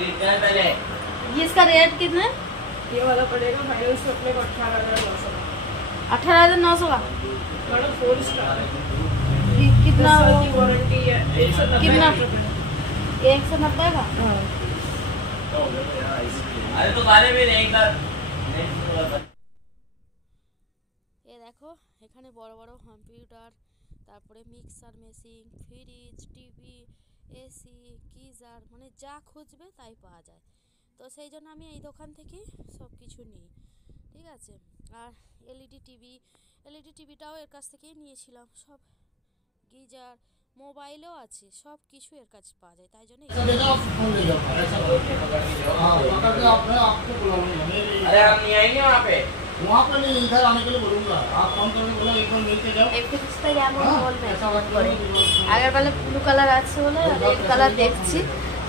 ये इसका रेट कितना है? ये वाला पड़ेगा फाइनल से अपने को 18,900 18,900 का। मैडम 4 स्टार है। कितना की वारंटी है 190 कितना 190 का। अरे तो सारे भी नहीं कर ये देखो এখানে বড় বড় কম্পিউটার তারপরে mixer machine fridge TV AC geyser মানে যা খুঁজবে তাই পাওয়া যায়। তো সেই জন্য আমি এই দোকান থেকে সব কিছু নিই, ঠিক আছে। আর এলইডি টিভিটাও এর কাছ থেকেই নিয়েছিলাম। সব গিজার মোবাইলও আছে, সব কিছু এর কাছে পাওয়া যায়, তাই জন্য अरे हम नहीं आएंगे वहाँ पे नहीं, इधर आने के लिए बोलूँगा। आप फोन करके बोला एक बार मिलके जाओ। এই ফ্রিজটা কেমন বলবেন করে। আগের বেলা ব্লু কালার আছে বলে রেড কালার দেখছি।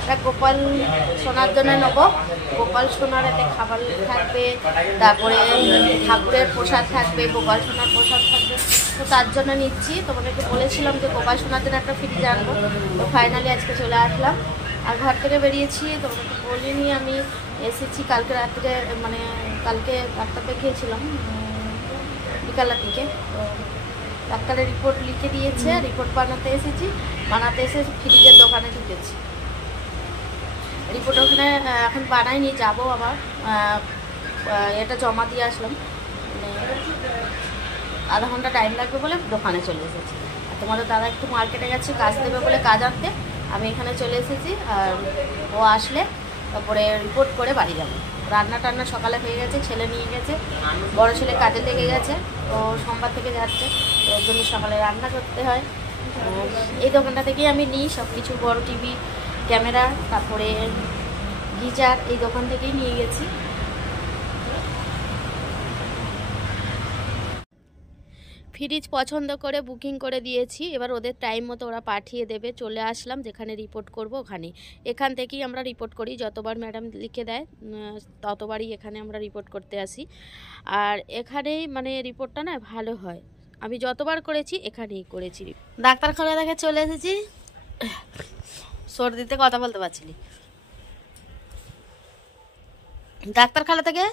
এটা গোপাল সোনার জন্য নেব। গোপাল সোনার এতে খাবার থাকবে, তারপরে ঠাকুরের প্রসাদ থাকবে, গোপাল সোনার প্রসাদ থাকবে। তো তার জন্য নিচ্ছি। তোমাদেরকে বলেছিলাম যে গোপাল সোনার জন্য একটা ফ্রিজ আনবো, তো ফাইনালি আজকে চলে আসলাম। আর ঘর থেকে বেরিয়েছি, তোমাদেরকে বলিনি আমি এসেছি কালকে রাত্রে, মানে কালকে ডাক্তার দেখিয়েছিলাম বিকালের দিকে। তো ডাক্তারের রিপোর্ট লিখে দিয়েছে, রিপোর্ট বানাতে এসেছি। বানাতে এসে ফ্রিজের দোকানে ঢুকেছি। রিপোর্ট ওখানে এখন বানাইনি, যাবো আবার। এটা জমা দিয়ে আসলাম, মানে আধা ঘন্টা টাইম লাগবে বলে দোকানে চলে এসেছি। আর তোমাদের দাদা একটু মার্কেটে গেছে কাজ দেবে বলে কাজ আনতে, আমি এখানে চলে এসেছি। আর ও আসলে তারপরে রিপোর্ট করে বাড়ি যাবো। রান্না টান্না সকালে হয়ে গেছে, ছেলে নিয়ে গেছে, বড় ছেলে কাজে লেগে গেছে, ও সোমবার থেকে যাচ্ছে, তো ওর জন্য সকালে রান্না করতে হয়। এই দোকানটা থেকেই আমি নিই সব কিছু, বড় টিভি, ক্যামেরা, তারপরে গিজার, এই দোকান থেকেই নিয়ে গেছি। ফ্রিজ পছন্দ করে বুকিং করে দিয়েছি, এবার ওদের টাইম মতো ওরা পাঠিয়ে দেবে। চলে আসলাম যেখানে রিপোর্ট করব ওখানে। এখান থেকেই আমরা রিপোর্ট করি, যতবার ম্যাডাম লিখে দেয় ততবারই এখানে আমরা রিপোর্ট করতে আসি। আর এখানেই মানে রিপোর্টটা না ভালো হয়, আমি যতবার করেছি এখানেই করেছি। ডাক্তারখানা দেখে চলে এসেছি, সর্দিতে কথা বলতে পারছিনি। ডাক্তারখানা থেকে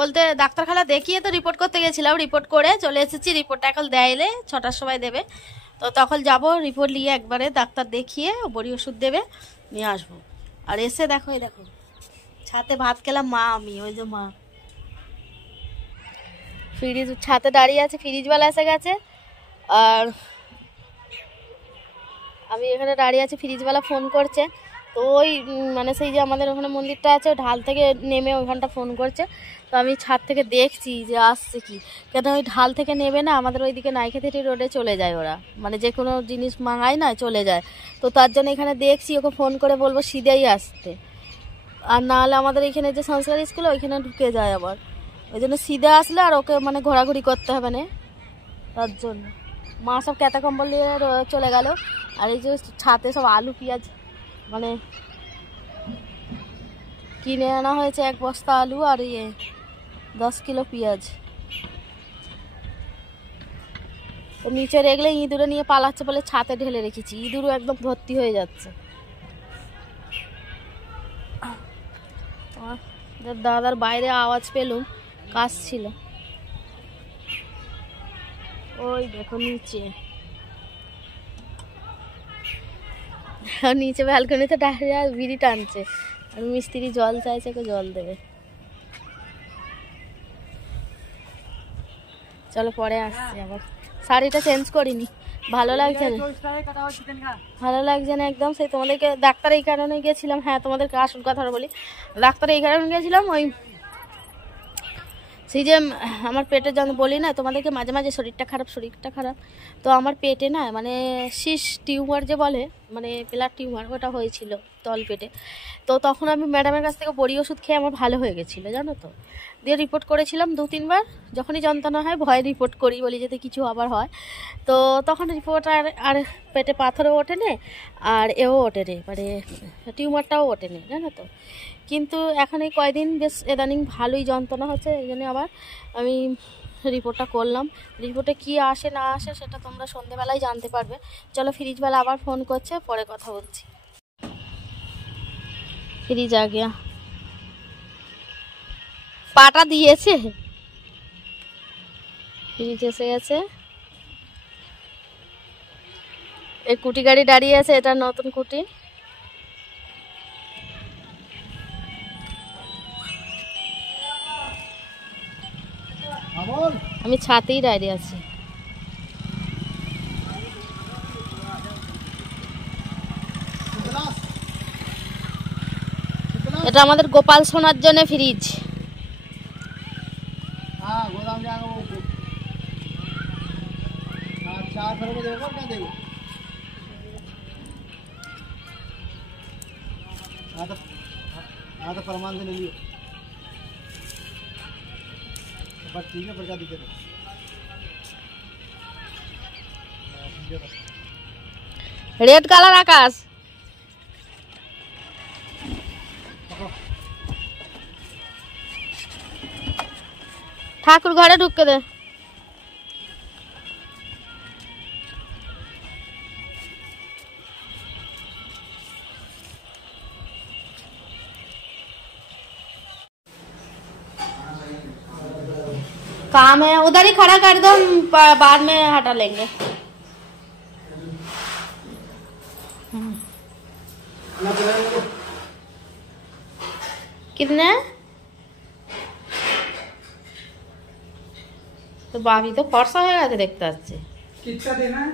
বলতে ডাক্তারখানা দেখিয়ে তো রিপোর্ট করতে গেছিলাম, রিপোর্ট করে চলে এসেছি। রিপোর্টটা এখন দেয়লে 6টার সময় দেবে, তো তখন যাব রিপোর্ট নিয়ে একবারে ডাক্তার দেখিয়ে বড়ি ওষুধ দেবে, নিয়ে আসবো। আর এসে দেখো, এই দেখো ছাতে ভাত খেলাম মা আমি, ওই যে মা ফ্রিজ ছাতে দাঁড়িয়ে আছে, ফ্রিজওয়ালা এসে গেছে। আর আমি এখানে দাঁড়িয়ে আছি, ফ্রিজওয়ালা ফোন করছে। তো ওই মানে সেই যে আমাদের ওখানে মন্দিরটা আছে, ঢাল থেকে নেমে ওইখানটা ফোন করছে। তো আমি ছাদ থেকে দেখছি যে আসছে কি, কেন ওই ঢাল থেকে নেবে না, আমাদের ওইদিকে নাইখাথিটি রোডে চলে যায় ওরা, মানে যে কোনো জিনিস মাঙায় না চলে যায়। তো তার জন্য এখানে দেখছি, ওকে ফোন করে বলবো সিধেই আসতে। আর নাহলে আমাদের এখানে যে সংস্কার স্কুল ওইখানে ঢুকে যায় আবার, ওই জন্য সিধে আসলে আর ওকে মানে ঘোরাঘুরি করতে হবে না, তার জন্য। মা সব ক্যাতা কম্বল নিয়ে চলে গেল। আর এই যে ছাতে সব আলু পেঁয়াজ মানে কিনে আনা হয়েছে, 1 বস্তা আলু আর 10 কিলো পেঁয়াজ। তো নিচে রেখলে ইঁদুরে নিয়ে পালাচ্ছে বলে ছাতে ঢেলে রেখেছি, ইঁদুরও একদম ভর্তি হয়ে যাচ্ছে। দাদার বাইরে আওয়াজ পেলুম, কাজ ছিল। ওই দেখো নিচে, নিচে ব্যালকনিতে দাঁড়িয়ে বিড়ি টানছে, আর মিস্ত্রি জল চাইছে, ওকে জল দেবে। চলো পরে আসছি আবার। শাড়িটা চেঞ্জ করিনি, ভালো লাগছে না, ভালো লাগছে না একদম। সেই তোমাদেরকে ডাক্তার এই কারণে গিয়েছিলাম, হ্যাঁ তোমাদেরকে আসল কথা বলি, ডাক্তার এই কারণে গিয়েছিলাম, ওই সেই যে আমার পেটের জন্য বলি না তোমাদেরকে মাঝে মাঝে শরীরটা খারাপ, তো আমার পেটে না মানে সিস টিউমার যে বলে, মানে ব্লাড টিউমার, ওটা হয়েছিল তল পেটে। তো তখন আমি ম্যাডামের কাছ থেকে বড়ি ওষুধ খেয়ে আমার ভালো হয়ে গেছিলো, জানো তো। দিয়ে রিপোর্ট করেছিলাম 2-3 বার, যখনই যন্ত্রণা হয় ভয় রিপোর্ট করি, বলি যাতে কিছু আবার হয়। তো তখন রিপোর্ট আর পেটে পাথরও ওঠে নে, আর এও ওঠে নে, মানে টিউমারটাও ওঠে নে, জানো তো। কিন্তু এখন এই কয়দিন বেশ ইদানিং ভালোই যন্ত্রণা হচ্ছে, এই জন্য আবার আমি রিপোর্টটা করলাম। রিপোর্টে কি আসে না আসে সেটা তোমরা সন্ধেবেলায় জানতে পারবে। চলো ফ্রিজবেলা আবার ফোন করছে, পরে কথা বলছি। ফ্রিজ আ গিয়া পাটা দিয়েছে, ফ্রিজ এসে গেছে। এই কুটি গাড়ি দাঁড়িয়ে আছে, এটা নতুন কুটি। আমি ছাতেই দাঁড়িয়ে আছি। এটা আমাদের গোপাল সোনার জন্য ফ্রিজ। हाँ गोदाम जाएगा वो। हाँ 4 फरवरी को देखो क्या देखो। हाँ तो प्रमाण से ले लियो। बस ठीक है, प्रजा दिखे रेड कलर आकाश ठाकुर घरे ढुक के दे। काम है उधर ही खड़ा कर दो, बाद में हटा लेंगे। कितने तो बाबी तो फर्सा हो गया देखते अच्छे। कितना देना है?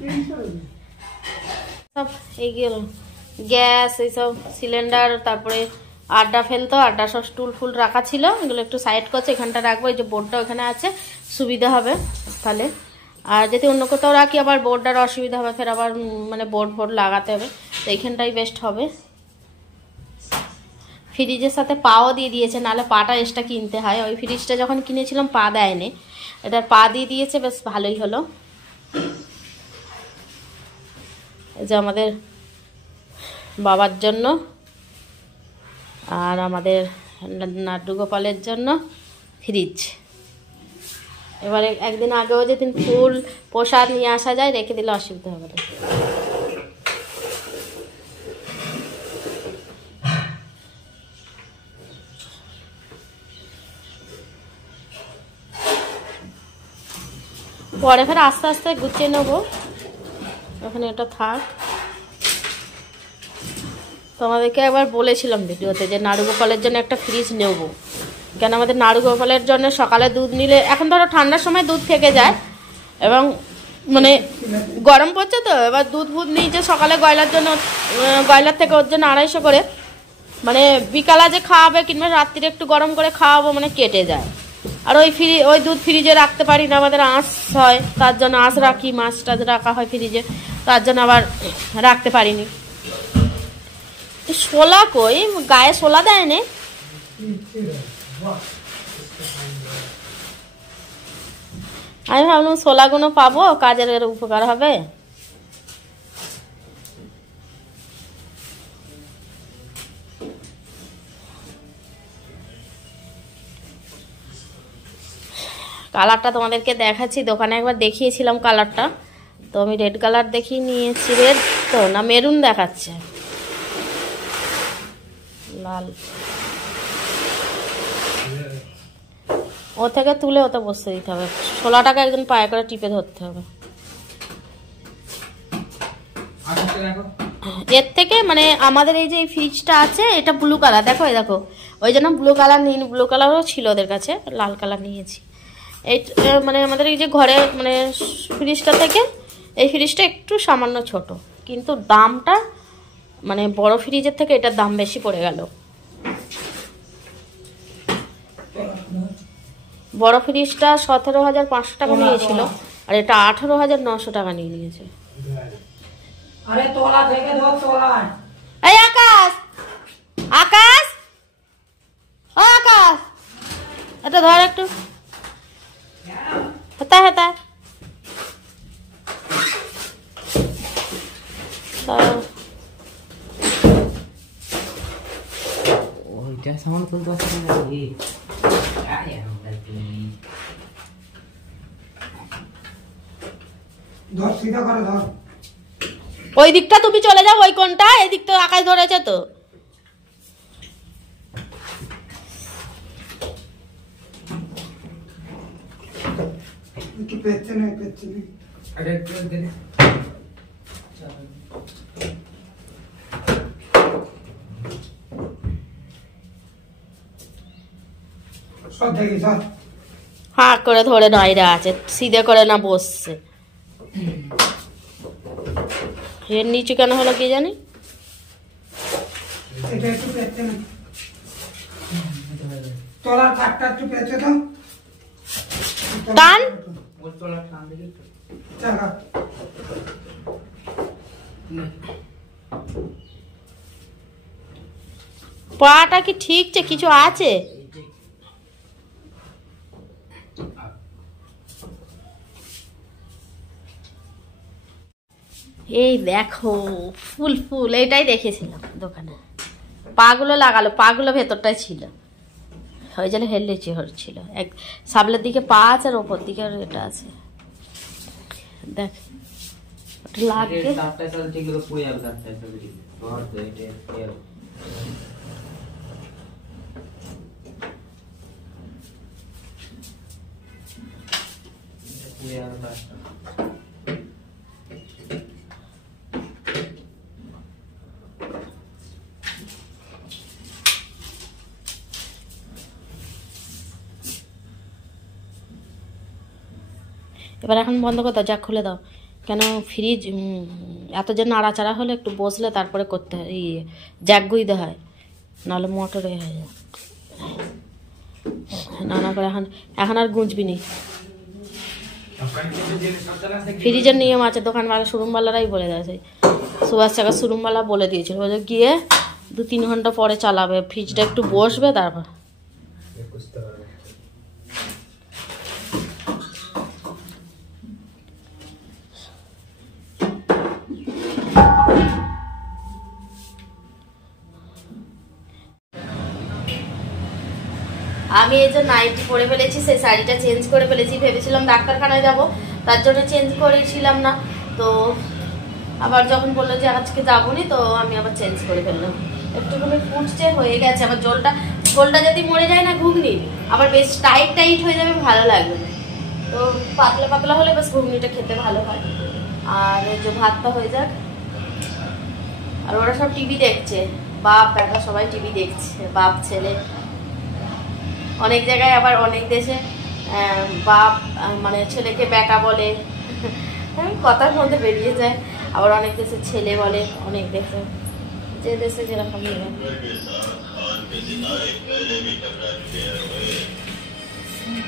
300 सब গ্যাস এইসব সিলিন্ডার, তারপরে আড্ডা ফেলতো, আড্ডা সব স্টুল ফুল রাখা ছিল, এগুলো একটু সাইড করছে, এখানটা রাখবো। এই যে বোর্ডটা ওখানে আছে, সুবিধা হবে তাহলে। আর যদি অন্য কোথাও রাখি আবার বোর্ডটার অসুবিধা হবে, ফের আবার মানে বোর্ড লাগাতে হবে, তো এইখানটাই বেস্ট হবে। ফ্রিজের সাথে পাও দিয়ে দিয়েছে, নাহলে পাটা এক্সট্রা কিনতে হয়। ওই ফ্রিজটা যখন কিনেছিলাম পা দেয়নি, এটার পা দিয়ে দিয়েছে, বেশ ভালোই হলো। এই যে আমাদের বাবার জন্য আর আমাদের নাড্ডু গোপালের জন্য ফ্রিজ। এবারে একদিন আগেও যেদিন ফুল প্রসাদ নিয়ে আসা যায়, রেখে দিলে অসুবিধা হবে না। পরে ফের আস্তে আস্তে গুছিয়ে নেবো, ওখানে এটা থাক। তোমাদেরকে একবার বলেছিলাম ভিডিওতে যে নাড়ু গোপালের জন্য একটা ফ্রিজ নেব, কেন আমাদের নাড়ু গোপালের জন্য সকালে দুধ নিলে, এখন ধরো ঠান্ডার সময় দুধ থেকে যায় এবং মানে গরম পড়ছে, তো এবার দুধ নিয়েছে সকালে গয়লার জন্য, গয়লার থেকে ওর জন্য 250 করে, মানে বিকালে যে খাওয়াবে কিংবা রাত্রিরে একটু গরম করে খাওয়াবো, মানে কেটে যায়। আর ওই দুধ ফ্রিজে রাখতে পারি না, আমাদের আঁশ হয়, তার জন্য আঁশ রাখি, মাছ টাছ রাখা হয় ফ্রিজে, তার জন্য আবার রাখতে পারিনি। শোলা কই গায়ে শোলা দেয় নে, আমি ভাবলাম শোলাগুলো পাবো, কাজের উপকার হবে। কালারটা তোমাদেরকে দেখাচ্ছি, দোকানে একবার দেখিয়েছিলাম কালারটা, তো আমি রেড কালার দেখিয়ে নিয়েছি। রেড তো না মেরুন দেখাচ্ছে, লাল। ও থেকে তুলে ওটা বসতে দিতে হবে, 16 টাকা একদম পায়ে করে টিপে ধরতে হবে। এর থেকে মানে আমাদের এই যে ফ্রিজটা আছে, এটা ব্লু কালার, দেখো এই দেখো, ওই জন্য ব্লু কালার নিই, ব্লু কালারও ছিল ওদের কাছে, লাল কালার নিয়েছি। এই মানে আমাদের এই যে ঘরে মানে ফ্রিজটা থেকে এই ফ্রিজটা একটু সামান্য ছোট, কিন্তু দামটা মানে বড় ফ্রিজের থেকে এটার দাম বেশি পড়ে গেল। বড় ফ্রিজটা 17,500 টাকা নিয়েছিল, আর এটা 18,900 টাকা নিয়ে নিয়েছে। अरे तोला देके दो तोला। এই আকাশ, আকাশ, ও আকাশ, এটা ধর একটু, হতা হতা ওইটা সাউন্ড তুলতে পারছি না রে। আরে আমরা তুমি ধর সিধা করে ধর। ওই দিকটা তুমি চলে যাও, ওই কোনটা, এই দিকটা আকাশ ধরেছে তো। একটু পেচ্ছে না পেচ্ছে না আরে একটু দে সব দেখি সব হাঁ করে ধরে নয়রা আছে, সিধে করে না বসছে। এর নিচে কেন হলো কি জানি। এটা একটু পেচ্ছে না, তলার কাঠটা একটু পেচ্ছে তো টান ওর তোলা টান দিবি তো চাকা পাটা কি ঠিক আছে, কিছু আছে? এই দেখো ফুল ফুল, এইটাই দেখেছিলাম দোকানে। পাগুলো লাগালো, পাগুলো ভেতরটাই ছিল, ওই জন্য হেললেচি হচ্ছিল। এক সামনের দিকে পা আছে আর ওপর দিকে এটা আছে। দেখ ওটা লাগবে। তারটা সাথে ঠিক করে পুড়ে যাবে, তারটা সাথে ঠিক ধর তো এটা পুড়ে যাবে। পুড়ে যাবে তারটা। এবার এখন বন্ধ করে দাও, যা খুলে দাও। কেন ফ্রিজ এত যে নাড়াচাড়া হলে একটু বসলে তারপরে করতে হয়, জ্যাক গুইতে হয়, নাহলে মোটরে হয়ে যায়। না করে এখন এখন আর গুঁজবি নি। ফ্রিজের নিয়ম আছে, দোকানওয়ালা শোরুমওয়ালারাই বলে দেয়। সেই সুভাষ চাকার শোরুমওয়ালা বলে দিয়েছিল, বলে গিয়ে 2-3 ঘন্টা পরে চালাবে, ফ্রিজটা একটু বসবে তারপর। আমি এই যে নাইটি পরে ফেলেছি, সেই শাড়িটা চেঞ্জ করে ফেলেছি। ভেবেছিলাম ডাক্তারখানায় যাব, তার জন্য চেঞ্জ করেছিলাম না। তো আবার যখন বললো যে আজকে যাবো নি, তো আমি আবার চেঞ্জ করে ফেললাম। একটুখানি ফুটছে, হয়ে গেছে। আবার ঝোলটা যদি মরে যায় না ঘুগনি, আবার বেশ টাইট টাইট হয়ে যাবে, ভালো লাগবে না। তো পাতলা পাতলা হলে বেশ ঘুগনিটা খেতে ভালো হয়। আর ওই যে ভাতটা হয়ে যাক। আর ওরা সব টিভি দেখছে, বাপ বেটা সবাই টিভি দেখছে, বাপ ছেলে। অনেক জায়গায় আবার অনেক দেশে বাপ মানে ছেলেকে বেটা বলে, কথার মধ্যে বেরিয়ে যায়। আবার অনেক দেশে ছেলে বলে, অনেক দেশে যে দেশে যেরকম।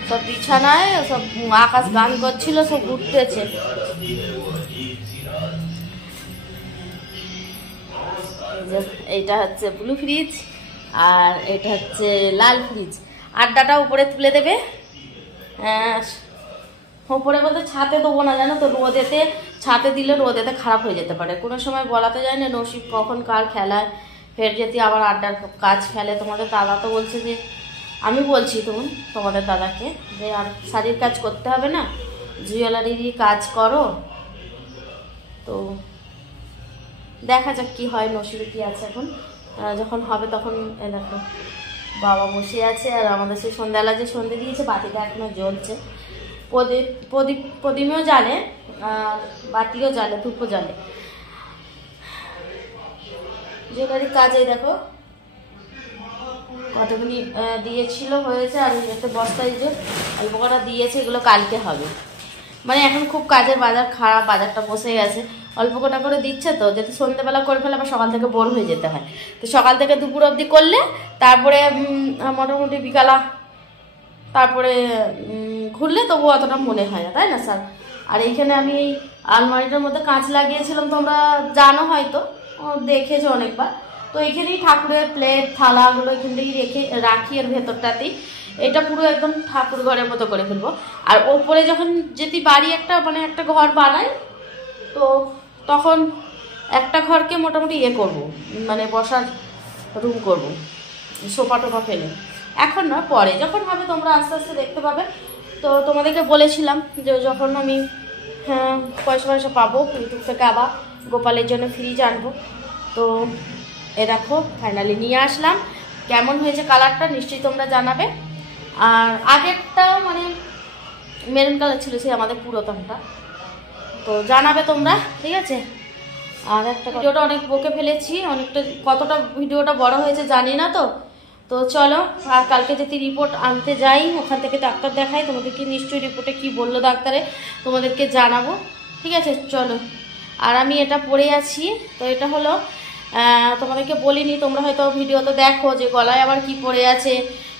সব বিছানায় সব আকাশ গান করছিল, সব উঠতেছে। এইটা হচ্ছে ব্লু ফ্রিজ আর এটা হচ্ছে লাল ফ্রিজ। আড্ডাটা উপরে তুলে দেবে, উপরে বলতে ছাতে দেবো না, জানো তো, রোদেতে ছাতে দিলে রোদেতে খারাপ হয়ে যেতে পারে, কোনো সময় বলাতে যায় না নসিব কখন কার খেলায় ফের যদি আবার আড্ডার কাজ ফেলে। তোমাদের দাদা তো বলছে যে, আমি বলছি তোমাদের দাদাকে যে আর শাড়ির কাজ করতে হবে না, জুয়েলারিরই কাজ করো। তো দেখা যাক কি হয়, নসিবে কি আছে এখন। যখন হবে তখন দেখো বাবা বসে আছে, আর আমাদের সেই সন্ধ্যাবেলা যে সন্ধে দিয়েছে বাতিটা এখনো জ্বলছে। প্রদীপও জ্বালে আর বাতিও জ্বালে, ধূপও জ্বালে। জুয়েলারির কাজে দেখো কতগুলি দিয়েছিল, হয়েছে। আর এতে বস্তায় যে অল্প কটা দিয়েছে, এগুলো কালকে হবে। মানে এখন খুব কাজের বাজার খারাপ, বাজারটা বসে গেছে। অল্প কটা করে দিচ্ছে তো, যাতে সন্ধ্যেবেলা করে ফেলে, আবার সকাল থেকে বোর হয়ে যেতে হয়। তো সকাল থেকে দুপুর অবধি করলে তারপরে মোটামুটি বিকালা তারপরে ঘুরলে তবু অতটা মনে হয় না, তাই না স্যার? আর এইখানে আমি এই আলমারিটার মধ্যে কাঁচ লাগিয়েছিলাম, তোমরা জানো হয়তো, দেখেছো অনেকবার। তো এইখানেই ঠাকুরের প্লেট থালাগুলো এখান থেকেই রাখি, আর ভেতরটাতেই এটা পুরো একদম ঠাকুর ঘরের মতো করে ফেলবো। আর ওপরে যখন যদি বাড়ি একটা ঘর বানাই, তো তখন একটা ঘরকে মোটামুটি করবো, মানে বসার রুম করবো, সোফা টোফা ফেলে। এখন না, পরে যখন হবে তোমরা আস্তে আস্তে দেখতে পাবে। তো তোমাদেরকে বলেছিলাম যে যখন আমি পয়সা পাবো ইউটিউব থেকে আবার গোপালের জন্য ফ্রিজ আনবো। তো এ দেখো ফাইনালি নিয়ে আসলাম। কেমন হয়েছে কালারটা নিশ্চয়ই তোমরা জানাবে। আর আগেরটা মানে মেরুন কালার ছিল সেই আমাদের পুরাতনটা। তো জানাবে তোমরা, ঠিক আছে। আর একটা ভিডিওটা অনেক বকে ফেলেছি, অনেকটা কতটা ভিডিওটা বড় হয়েছে জানি না। তো চলো, আর কালকে যদি রিপোর্ট আনতে যাই, ওখান থেকে ডাক্তার দেখাই, তোমাদেরকে নিশ্চয়ই রিপোর্টে কি বললো ডাক্তারে তোমাদেরকে জানাবো, ঠিক আছে। চলো, আর আমি এটা পরে আছি। তো এটা হলো, তোমাদেরকে বলিনি, তোমরা হয়তো ভিডিওতে দেখো যে গলায় আবার কি পড়ে আছে,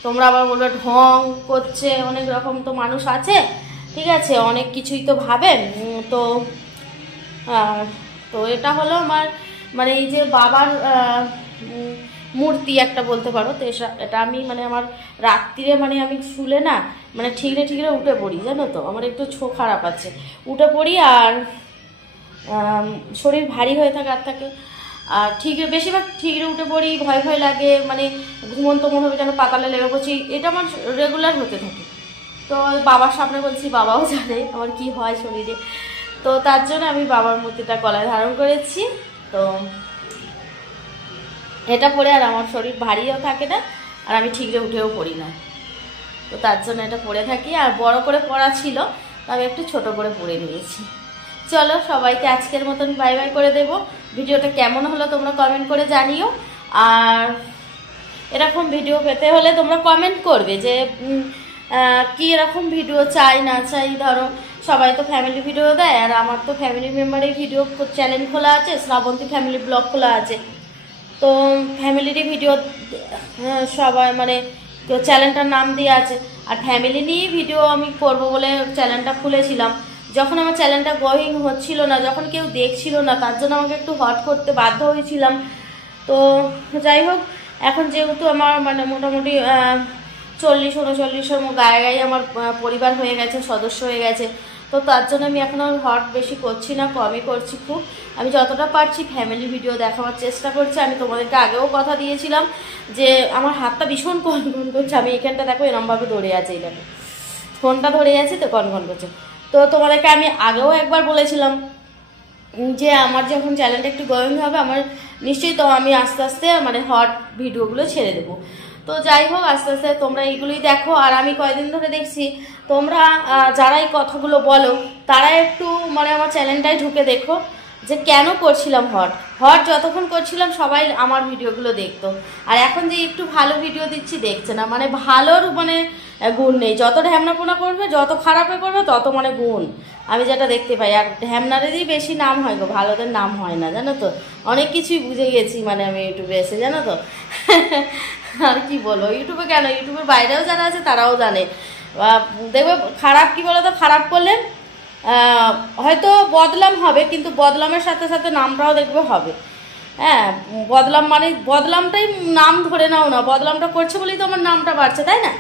তোমরা আবার বলবে ঢং করছে, অনেক রকম তো মানুষ আছে, ঠিক আছে, অনেক কিছুই তো ভাবেন। তো এটা হলো আমার মানে এই যে বাবার মূর্তি একটা বলতে পারো। তো এটা আমি মানে আমার রাত্রিরে মানে আমি শুলে না মানে ঠিকরে ঠিকরে উঠে পড়ি, জানো তো, আমার একটু চোখ খারাপ আছে, উঠে পড়ি আর শরীর ভারী হয়ে থাকে আর থাকে। আর বেশিরভাগ ঠিকরে উঠে পড়ি, ভয় ভয় লাগে, মানে ঘুমন্ত মনে হবে যেন পাতালে লেগে পড়ছি, এটা আমার রেগুলার হতে থাকে। তো বাবার সামনে বলছি, বাবাও জানে আমার কি হয় শরীরে। তো তার জন্য আমি বাবার মূর্তিটা গলায় ধারণ করেছি। তো এটা পরে আর আমার শরীর ভারীও থাকে না, আর আমি ঠিকরে উঠেও পড়ি না। তো তার জন্য এটা পরে থাকি। আর বড় করে পরা ছিল, আমি একটু ছোট করে পরে নিয়েছি। চলো, সবাইকে আজকের মতন বাই বাই করে দেব। ভিডিওটা কেমন হলো তোমরা কমেন্ট করে জানিও। আর এরকম ভিডিও পেতে হলে তোমরা কমেন্ট করবে যে কি এরকম ভিডিও চাই না চাই। ধরো সবাই তো ফ্যামিলি ভিডিও দেয়, আর আমার তো ফ্যামিলি মেম্বারের ভিডিও চ্যানেল খোলা আছে, শ্রাবন্তী ফ্যামিলি ব্লগ খোলা আছে। তো ফ্যামিলিরই ভিডিও সবাই মানে চ্যানেলটার নাম দিয়ে আছে, আর ফ্যামিলি নিয়েই ভিডিও আমি করব বলে চ্যানেলটা খুলেছিলাম। যখন আমার চ্যানেলটা গ্রোয়িং হচ্ছিল না, যখন কেউ দেখছিল না, তার জন্য আমাকে একটু হট করতে বাধ্য হয়েছিলাম। তো যাই হোক, এখন যেহেতু আমার মানে মোটামুটি 40-39 গায়ে আমার পরিবার হয়ে গেছে, সদস্য হয়ে গেছে, তো তার জন্য আমি এখন আর হট বেশি করছি না, কমই করছি খুব। আমি যতটা পারছি ফ্যামিলি ভিডিও দেখাবার চেষ্টা করছি। আমি তোমাদেরকে আগেও কথা দিয়েছিলাম যে আমার হাতটা ভীষণ কনকন করছে, আমি এখানটা দেখো এরমভাবে ধরে আছে, এই দেখো ফোনটা ধরে আছে তো কনকন করছে। তো তোমাদেরকে আমি আগেও একবার বলেছিলাম যে আমার যখন চ্যানেলটা একটু গ্রোয়িং হবে, আমার নিশ্চয়ই তো আমি আস্তে আস্তে মানে হট ভিডিওগুলো ছেড়ে দেবো। তো যাই হোক, আস্তে আস্তে তোমরা এইগুলোই দেখো। আর আমি কয়েকদিন ধরে দেখছি তোমরা যারা এই কথাগুলো বলো, তারা একটু মানে আমার চ্যানেলটাই ঢুকে দেখো যে কেন করছিলাম হট যতক্ষণ করছিলাম সবাই আমার ভিডিওগুলো দেখতো। আর এখন যে একটু ভালো ভিডিও দিচ্ছি দেখছে না, মানে ভালোর মানে গুণ নেই। যত ঢ্যামনাপোনা করবে, যত খারাপে করবে, তত মানে গুণ আমি যেটা দেখতে পাই। আর ঢ্যামনারেরই বেশি নাম হয় গো, ভালোদের নাম হয় না, জানো তো। অনেক কিছুই বুঝে গেছি মানে আমি ইউটিউবে এসে, জানো তো। আর কি বলবো, ইউটিউবে কেন, ইউটিউবের বাইরেও যারা আছে তারাও জানে। দেখবে খারাপ কি বলো তো, খারাপ করলে হয়তো বদলাম হবে, কিন্তু বদলামের সাথে সাথে নামটাও দেখবে হবে। হ্যাঁ, বদলাম মানে বদলামটাই নাম ধরে নাও না, বদলামটা করছে বলেই তো আমার নামটা বাড়ছে, তাই না,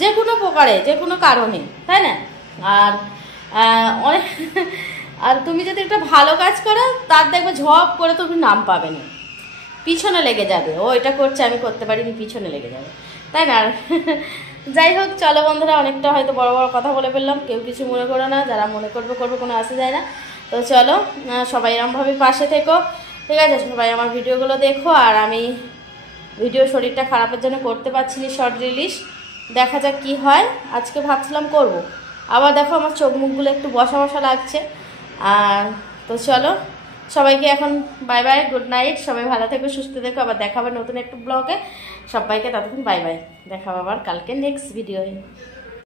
যে কোনো প্রকারে, যে কোনো কারণে, তাই না। আর অনেক আর তুমি যদি একটা ভালো কাজ করো, তার দেখবে ঝপ করে তুমি নাম পাবে না, পিছনে লেগে যাবে। ও এটা করছে, আমি করতে পারিনি, পিছনে লেগে যাবে, তাই না। যাই হোক, চলো বন্ধুরা, অনেকটা হয়তো বড় বড় কথা বলে ফেললাম, কেউ কিছু মনে করো না, যারা মনে করবে কোনো আসে যায় না। তো চলো, সবাই এরমভাবে পাশে থেকো, ঠিক আছে, সবাই আমার ভিডিওগুলো দেখো। আর আমি ভিডিও শরীরটা খারাপের জন্য করতে পারছি না শর্ট রিলিজ, দেখা যাক কি হয়। আজকে ভাবছিলাম করব, আবার দেখো আমার চোখ মুখগুলো একটু বসা বসা লাগছে। আর তো চলো, সবাইকে এখন বাই বাই, গুড নাইট, সবাই ভালো থেকো, সুস্থ থেকো। আবার দেখা হবে নতুন একটু ব্লগে, সবাইকে ততক্ষণ বাই বাই, দেখা হবে আবার কালকে নেক্সট ভিডিওয়ে।